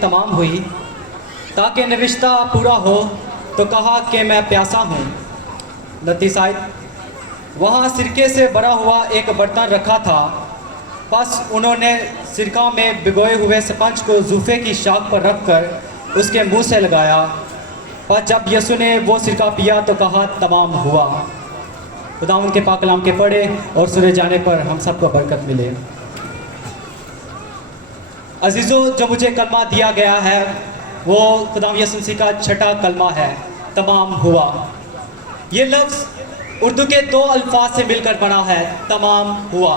तमाम हुई ताकि नविश्ता पूरा हो तो कहा कि मैं प्यासा हूँ। नतीसाइद वहाँ सिरके से भरा हुआ एक बर्तन रखा था। बस उन्होंने सिरका में भिगोए हुए स्पंज को जूफे की शाख पर रखकर उसके मुंह से लगाया। पर जब यसु ने वो सिरका पिया तो कहा तमाम हुआ। खुदा उनके पाक कलाम के पढ़े और सुने जाने पर हम सबको बरकत मिले। अजीज़ों, जो मुझे कलमा दिया गया है वो खुदा यसु मसीह का छठा कलमा है, तमाम हुआ। ये लफ्ज़ उर्दू के 2 अल्फाज से मिलकर बना है, तमाम हुआ,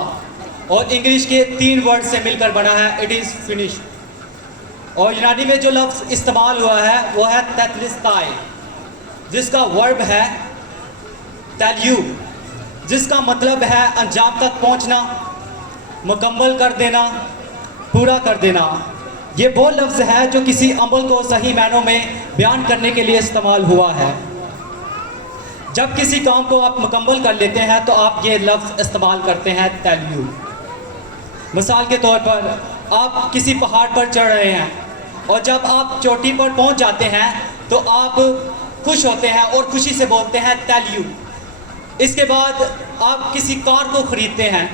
और इंग्लिश के 3 वर्ड से मिलकर बना है, इट इज़ फिनिश्ड। और यूनानी में जो लफ्ज़ इस्तेमाल हुआ है वो है तेतलिस्ताई, जिसका वर्ब है तेल्यू, जिसका मतलब है अंजाम तक पहुंचना, मुकम्मल कर देना, पूरा कर देना। ये वो लफ्ज़ है जो किसी अमल को सही मायनों में बयान करने के लिए इस्तेमाल हुआ है। जब किसी काम को आप मुकम्मल कर लेते हैं तो आप ये लफ्ज़ इस्तेमाल करते हैं तेल्यू। मिसाल के तौर पर आप किसी पहाड़ पर चढ़ रहे हैं और जब आप चोटी पर पहुंच जाते हैं तो आप खुश होते हैं और खुशी से बोलते हैं तेल्यू। इसके बाद आप किसी कार को ख़रीदते हैं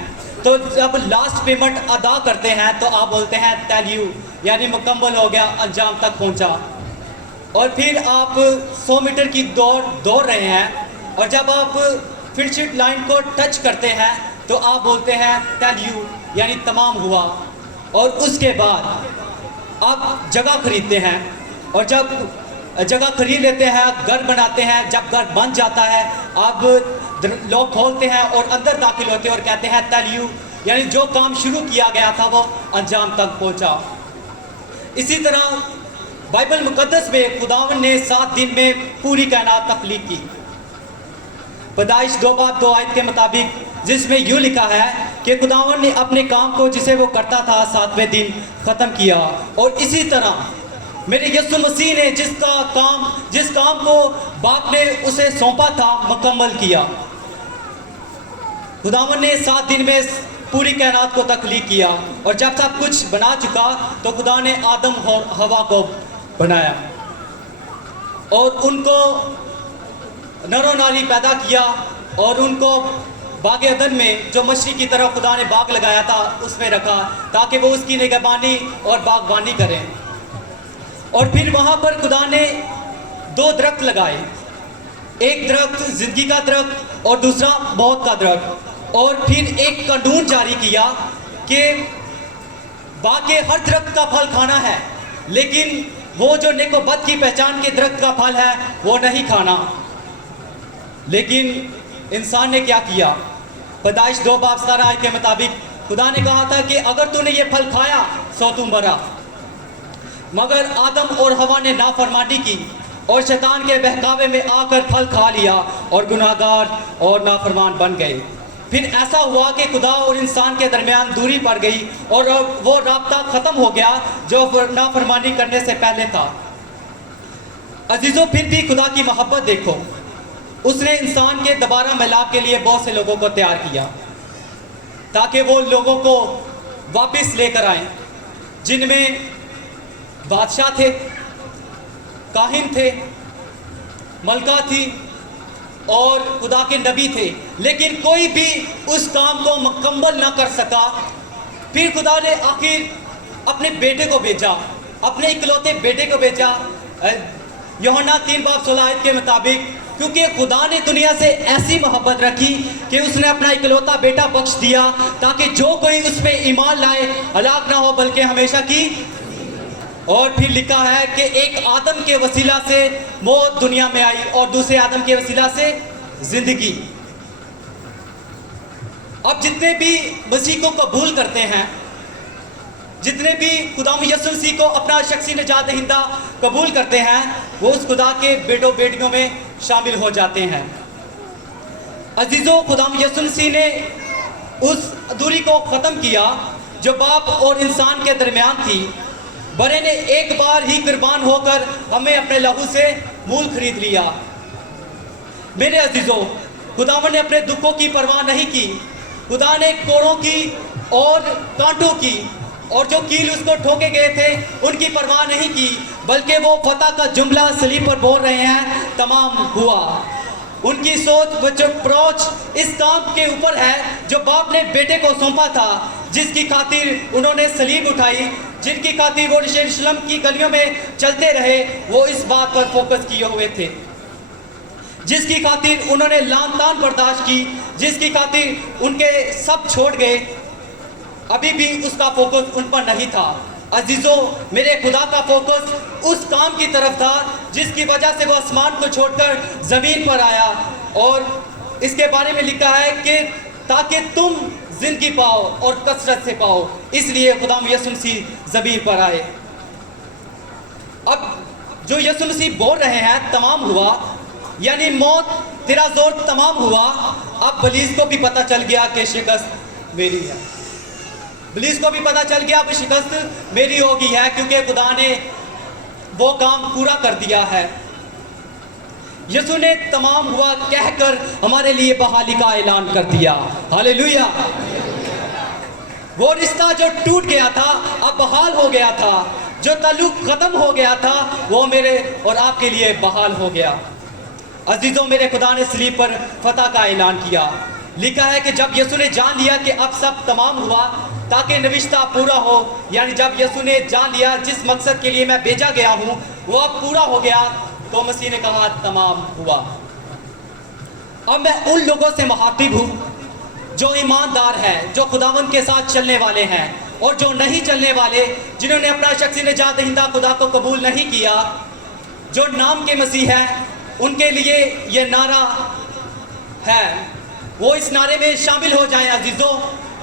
तो जब लास्ट पेमेंट अदा करते हैं तो आप बोलते हैं तेल्यू, यानी मुकम्मल हो गया, अंजाम तक पहुंचा। और फिर आप 100 मीटर की दौड़ रहे हैं और जब आप फिनिश लाइन को टच करते हैं तो आप बोलते हैं तेल्यू, यानी तमाम हुआ। और उसके बाद आप जगह खरीदते हैं और जब जगह खरीद लेते हैं, घर बनाते हैं, जब घर बन जाता है आप लॉक खोलते हैं और अंदर दाखिल होते हैं और कहते हैं तेल्यू, यानी जो काम शुरू किया गया था वो अंजाम तक पहुंचा। इसी तरह बाइबल मुकद्दस में खुदावन ने 7 दिन में पूरी कायनात तख्लीक की। पैदाइश 2 बाब 2 आयत के मुताबिक, जिसमें यूँ लिखा है कि खुदावन ने अपने काम को जिसे वो करता था 7वें दिन ख़त्म किया। और इसी तरह मेरे यीशु मसीह ने जिस काम को बाप ने उसे सौंपा था मुकम्मल किया। खुदावन ने 7 दिन में पूरी कायनात को तख्लीक किया और जब सब कुछ बना चुका तो खुदा ने आदम और हवा को बनाया और उनको नरो नारी पैदा किया और उनको बाग अदन में, जो मशरिक़ की तरफ खुदा ने बाग लगाया था, उसमें रखा ताकि वो उसकी निगहबानी और बागबानी करें। और फिर वहाँ पर खुदा ने 2 दरख्त लगाए, एक दरख्त ज़िंदगी का दरख्त और दूसरा मौत का दरख्त। और फिर एक कानून जारी किया कि बाग के हर दरख्त का फल खाना है, लेकिन वो जो नेक व बद की पहचान के दरख्त का फल है वो नहीं खाना। लेकिन इंसान ने क्या किया? पैदाइश 2 बाब 17 आयत के मुताबिक खुदा ने कहा था कि अगर तूने ये फल खाया सो तू मरा। मगर आदम और हवा ने नाफरमानी की और शैतान के बहकावे में आकर फल खा लिया और गुनाहगार और नाफरमान बन गए। फिर ऐसा हुआ कि खुदा और इंसान के दरमियान दूरी पड़ गई और वो राब्ता ख़त्म हो गया जो नाफरमानी करने से पहले था। अजीज़ों, फिर भी खुदा की मोहब्बत देखो, उसने इंसान के दोबारा मिलाप के लिए बहुत से लोगों को तैयार किया ताकि वो लोगों को वापस लेकर आएं, जिनमें बादशाह थे, काहिन थे, मलका थी और खुदा के नबी थे, लेकिन कोई भी उस काम को मुकम्मल ना कर सका। फिर खुदा ने आखिर अपने बेटे को भेजा, अपने इकलौते बेटे को भेजा। यूहन्ना 3 बाब 16 आयत के मुताबिक, क्योंकि खुदा ने दुनिया से ऐसी मोहब्बत रखी कि उसने अपना इकलौता बेटा बख्श दिया ताकि जो कोई उस पर ईमान लाए हलाक ना हो बल्कि हमेशा की। और फिर लिखा है कि एक आदम के वसीला से मौत दुनिया में आई और दूसरे आदम के वसीला से जिंदगी। अब जितने भी मसीह को कबूल करते हैं, जितने भी खुदा यसु मसीह को अपना शख्सी निजात दहिंदा कबूल करते हैं, वो उस खुदा के बेटों बेटियों में शामिल हो जाते हैं। अजीज़ों, खुदा यसु मसीह ने उस दूरी को ख़त्म किया जो बाप और इंसान के दरमियान थी। बड़े ने एक बार ही कुर्बान होकर हमें अपने लहू से मूल खरीद लिया। मेरे अजीज़ों, खुदावन ने अपने दुखों की परवाह नहीं की। खुदा ने कोड़ों की और कांटों की और जो कील उसको ठोके गए थे उनकी परवाह नहीं की, बल्कि वो फतह का जुमला सलीब पर बोल रहे हैं, तमाम हुआ। उनकी सोच व जो अप्रोच इस काम के ऊपर है जो बाप ने बेटे को सौंपा था, जिसकी खातिर उन्होंने सलीब उठाई, जिनकी खातिर वो यरूशलेम की गलियों में चलते रहे, वो इस बात पर फोकस किए हुए थे। जिसकी खातिर उन्होंने लान तान बर्दाश्त की, जिसकी खातिर उनके सब छोड़ गए, अभी भी उसका फोकस उन पर नहीं था। अजीजों, मेरे खुदा का फोकस उस काम की तरफ था जिसकी वजह से वो आसमान को छोड़कर जमीन पर आया। और इसके बारे में लिखा है कि ताकि तुम जिंदगी पाओ और कसरत से पाओ, इसलिए खुदा यीशु मसीह जमीन पर आए। अब जो यीशु मसीह बोल रहे हैं तमाम हुआ, यानी मौत तेरा जोर तमाम हुआ। अब बलीस को भी पता चल गया कि शिकस्त मेरी है। बलीस को भी पता चल गया अब शिकस्त मेरी होगी है, क्योंकि खुदा ने वो काम पूरा कर दिया है। यीशु ने तमाम हुआ कहकर हमारे लिए बहाली का ऐलान कर दिया। हालेलुया। वो रिश्ता जो टूट गया था अब बहाल हो गया था, जो ताल्लुक खत्म हो गया था वो मेरे और आपके लिए बहाल हो गया। अजीजों, मेरे खुदा ने सलीब पर फतह का ऐलान किया। लिखा है कि जब यीशु ने जान लिया कि अब सब तमाम हुआ ताकि नविश्ता पूरा हो, यानी जब यीशु ने जान लिया जिस मकसद के लिए मैं भेजा गया हूँ वो अब पूरा हो गया, तो मसीह ने कहा तमाम हुआ। अब मैं उन लोगों से मुखातिब हूँ जो ईमानदार हैं, जो खुदावंद के साथ चलने वाले हैं, और जो नहीं चलने वाले, जिन्होंने अपना शख्सी निजात दहिंदा खुदा को कबूल नहीं किया, जो नाम के मसीह हैं, उनके लिए ये नारा है, वो इस नारे में शामिल हो जाएं अजीजों,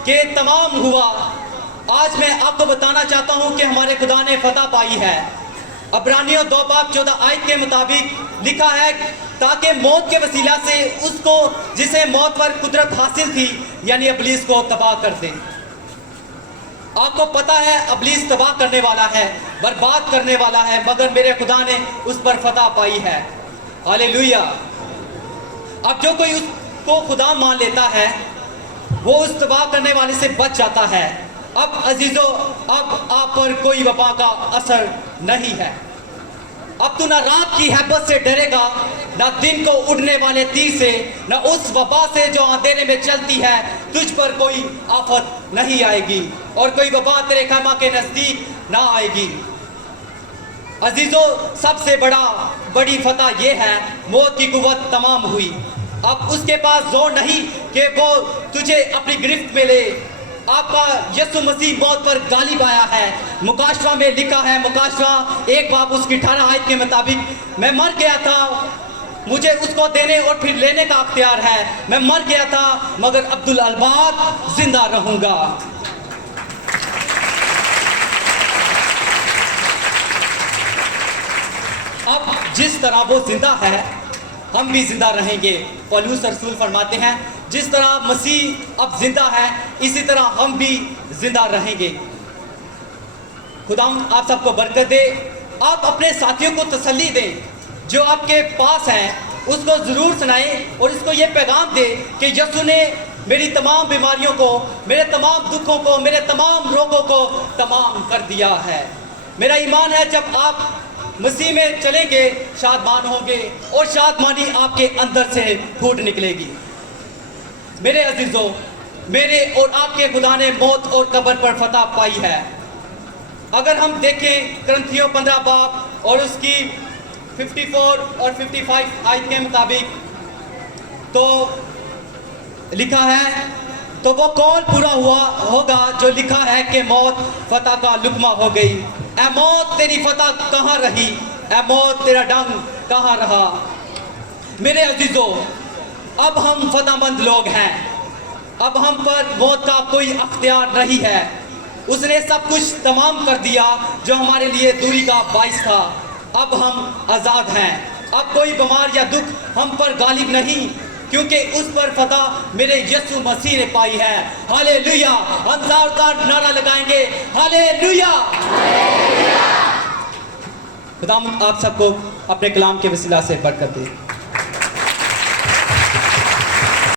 कि तमाम हुआ। आज मैं आपको बताना चाहता हूं कि हमारे खुदा ने फतह पाई है। अब्रानियों 2:14 आयत के मुताबिक लिखा है, ताकि मौत के वसीला से उसको जिसे मौत पर कुदरत हासिल थी, यानी इब्लीस को तबाह कर दे। आपको पता है इब्लीस तबाह करने वाला है, बर्बाद करने वाला है, मगर मेरे खुदा ने उस पर फतह पाई है। हालेलुया। अब जो कोई उसको खुदा मान लेता है वो उस तबाह करने वाले से बच जाता है। अब अजीजों, अब आप पर कोई वबा का असर नहीं है। अब तू ना रात की हैबत से डरेगा, ना दिन को उड़ने वाले तीर से, ना उस वबा से जो अंधेरे में चलती है। तुझ पर कोई आफत नहीं आएगी और कोई वबा तेरे खैमा के नजदीक ना आएगी। अजीजों, सबसे बड़ी फतह ये है, मौत की कुव्वत तमाम हुई। अब उसके पास जोर नहीं कि वो तुझे अपनी गिरफ्त में ले। आपका यीशु मसीह मौत पर गालिब आया है। मुकाशवा में लिखा है, मुकाशवा 1:18 आयत के मुताबिक, मैं मर गया था, मुझे उसको देने और फिर लेने का अख्तियार है। मैं मर गया था मगर अब्दुल अलबाद जिंदा रहूंगा। अब जिस तरह वो जिंदा है हम भी जिंदा रहेंगे। पौलुस रसूल फरमाते हैं, जिस तरह मसीह अब जिंदा है इसी तरह हम भी जिंदा रहेंगे। खुदा आप सबको बरकत दे। आप अपने साथियों को तसल्ली दें, जो आपके पास हैं उसको ज़रूर सुनाएं और इसको ये पैगाम दें कि यीशु ने मेरी तमाम बीमारियों को, मेरे तमाम दुखों को, मेरे तमाम रोगों को तमाम कर दिया है। मेरा ईमान है जब आप मसीह में चलेंगे शादमान होंगे और शादमानी आपके अंदर से फूट निकलेगी। मेरे अजीजों, मेरे और आपके खुदा ने मौत और कब्र पर फतह पाई है। अगर हम देखें करंथियों 15 बाब और उसकी 54 और 55 आयत के मुताबिक, तो लिखा है, तो वो कौल पूरा हुआ होगा जो लिखा है कि मौत फतह का लुकमा हो गई। ए मौत तेरी फतह कहाँ रही, ए मौत तेरा डंग कहाँ रहा। मेरे अजीजों, अब हम फतहमंद लोग हैं। अब हम पर मौत का कोई अख्तियार नहीं है। उसने सब कुछ तमाम कर दिया जो हमारे लिए दूरी का बाइस था। अब हम आज़ाद हैं। अब कोई बीमार या दुख हम पर गालिब नहीं, क्योंकि उस पर फतह मेरे यीशु मसीह ने पाई है। हालेलुया। हम जोरदार नारा लगाएंगे, हालेलुया। खुदा आप सबको अपने कलाम के वसीला से बरकत दे।